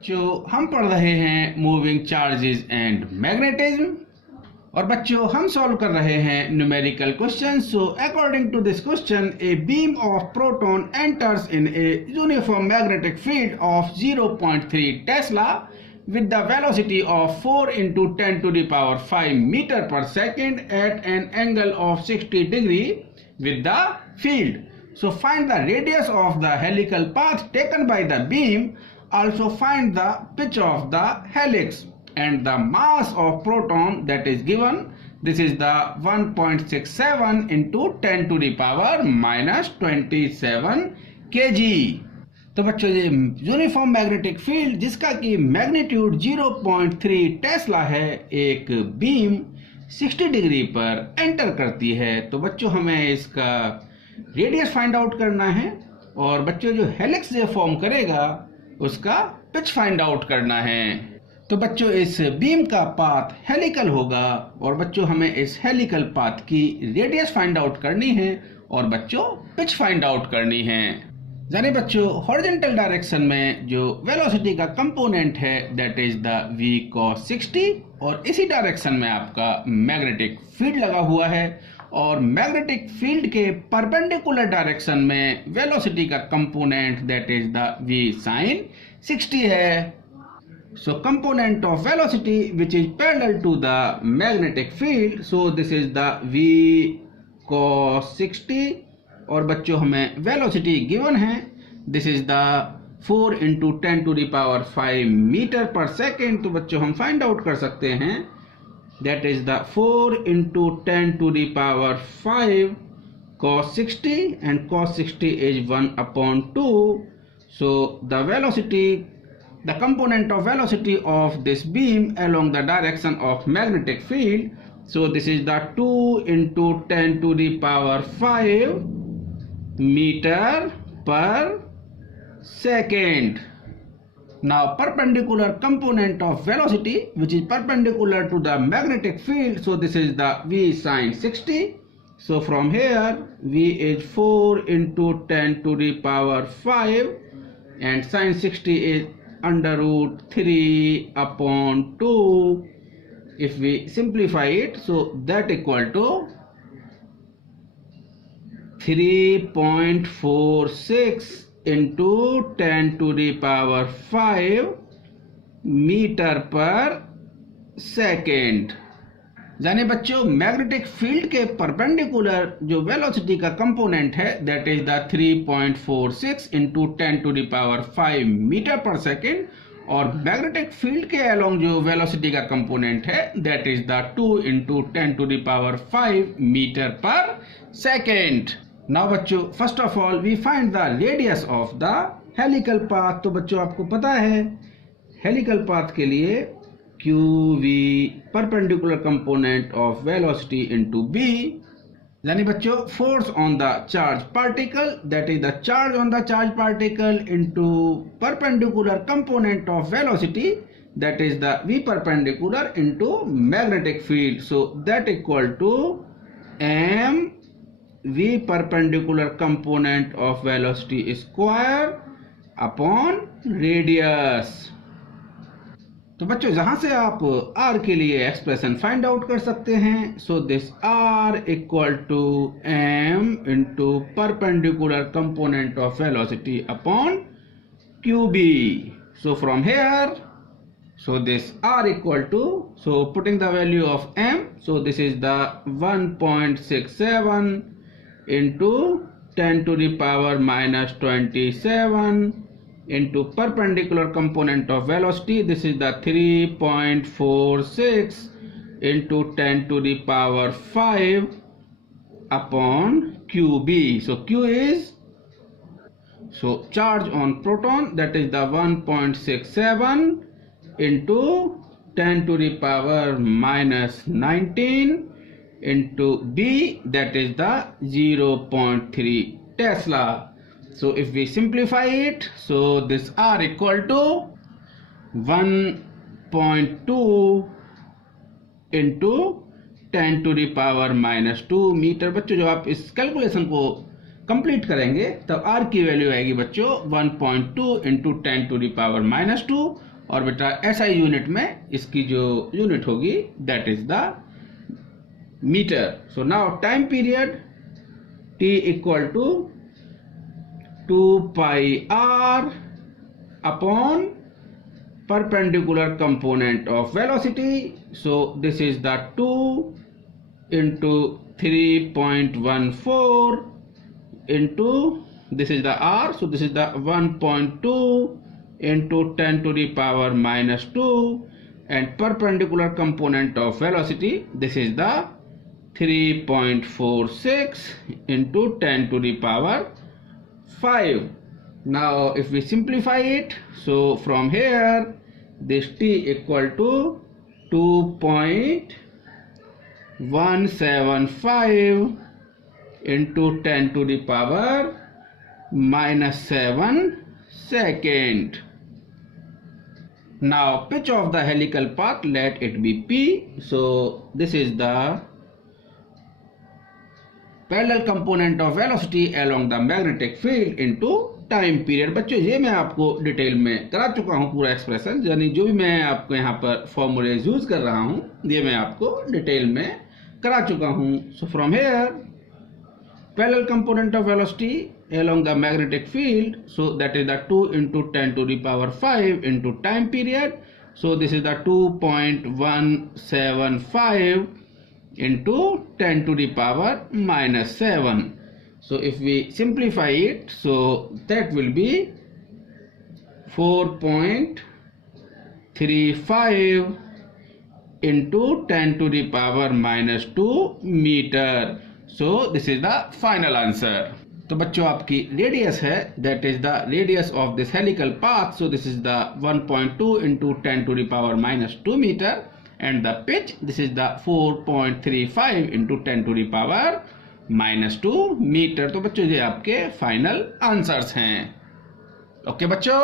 बच्चों हम पढ़ रहे हैं मूविंग चार्जेस एंड मैग्नेटिज्म और बच्चों हम सॉल्व कर रहे हैं numerical question. So according to this question a beam of proton enters in a uniform magnetic field of 0.3 tesla with the velocity of 4 into 10 to the power 5 meter per second at an angle of 60 degree with the field. So find the radius of the helical path taken by the beam. Also find the pitch of the helix and the mass of proton that is given. This is the 1.67 into 10 to the power minus 27 kg. तो बच्चों ये uniform magnetic field जिसका कि मैग्नीट्यूड 0.3 टेस्ला है एक बीम 60 डिग्री पर एंटर करती है। तो बच्चों हमें इसका रेडियस फाइंड आउट करना है और बच्चों जो हेलिक्स जो फॉर्म करेगा उसका पिच फाइंड आउट करना है। तो बच्चों इस बीम का पाथ हेलिकल होगा और बच्चों हमें इस हेलिकल पाथ की रेडियस फाइंड आउट करनी है और बच्चों पिच फाइंड आउट करनी है। यानी बच्चों हॉरिजॉन्टल डायरेक्शन में जो वेलोसिटी का कंपोनेंट है that is the v cos 60 और इसी डायरेक्शन में आपका मैग्नेटिक फील्ड लगा हुआ है और मैग्नेटिक फील्ड के परपेंडिकुलर डायरेक्शन में वेलोसिटी का component that is the v sin 60 है। So component of velocity which is parallel to the magnetic field, so this is the v cos 60 और बच्चों हमें वेलोसिटी गिवन है this is the 4 into 10 to the power 5 metre पर second. तो बच्चों हम find out कर सकते हैं that is the 4 into 10 to the power 5 cos 60 and cos 60 is 1/2. So the velocity, the component of velocity of this beam along the direction of magnetic field, so this is the 2 into 10 to the power 5 meter per second. Now perpendicular component of velocity which is perpendicular to the magnetic field, so this is the v sin 60. So from here v is 4 into 10 to the power 5 and sin 60 is under root 3/2. If we simplify it, so that equal to 3.46 into 10 to the power 5 metre पर second. यानी बच्चों magnetic field के perpendicular जो velocity का component है that is the 3.46 into 10 to the power 5 metre पर second और magnetic field के अलोंग जो वेलोसिटी का कंपोनेंट है that is the 2 into 10 to the power 5 metre पर सेकेंड। नाउ बच्चों first of all we find the radius of the helical path. तो बच्चों आपको पता है हेलिकल पाथ के लिए QV perpendicular component of velocity into b, यानी बच्चों force on the charge particle that is the charge on the charge particle into perpendicular component of velocity that is the v perpendicular into magnetic field. So that equal to m v perpendicular component of velocity square upon radius। तो बच्चों जहां से आप r के लिए expression find out कर सकते हैं। So this r equal to m into perpendicular component of velocity upon qb। So from here so this r equal to, so putting the value of m, so this is the 1.67 into 10 to the power minus 27 into perpendicular component of velocity, this is the 3.46 into 10 to the power 5 upon qb. So q is, so charge on proton that is the 1.67 into 10 to the power minus 19 into b that is the 0.3 Tesla. So if we simplify it, so this r equal to 1.2 into 10 to the power minus 2 metre. बच्चों जब आप इस कैलकुलेशन को कंप्लीट करेंगे तब r की वैल्यू आएगी बच्चों 1.2 into 10 to the power minus 2 और बेटा एसआई यूनिट में इसकी जो यूनिट होगी that is the metre. So now time period t equal to 2 pi r upon perpendicular component of velocity. So this is the 2 into 3.14 into this is the r, so this is the 1.2 into 10 to the power minus 2, and perpendicular component of velocity this is the 3.46 into 10 to the power 5. Now if we simplify it, so from here this t equal to 2.175 into 10 to the power minus 7 second. Now pitch of the helical path, let it be p. So this is the parallel component of velocity along the magnetic field into time period. बच्चों ये मैं आपको डिटेल में करा चुका हूँ पूरा एक्सप्रेशन, यानी जो भी मैं आपको यहाँ पर फॉर्मूलेज यूज कर रहा हूँ ये मैं आपको डिटेल में करा चुका हूँ. सो from hair parallel component of velocity along the magnetic field, so that is the 2 into 10 to the power 5 into time period. So this is the 2.175 into 10 to the power minus 7. So if we simplify it, so that will be 4.35 into 10 to the power minus 2 meter. So this is the final answer. तो बच्चों आपकी रेडियस है that is the radius of this helical path. So this is the 1.2 into 10 to the power minus 2 meter, and the pitch this is the 4.35 into 10 to the power minus 2 meter. तो बच्चों ये आपके final answers हैं. ओके बच्चों.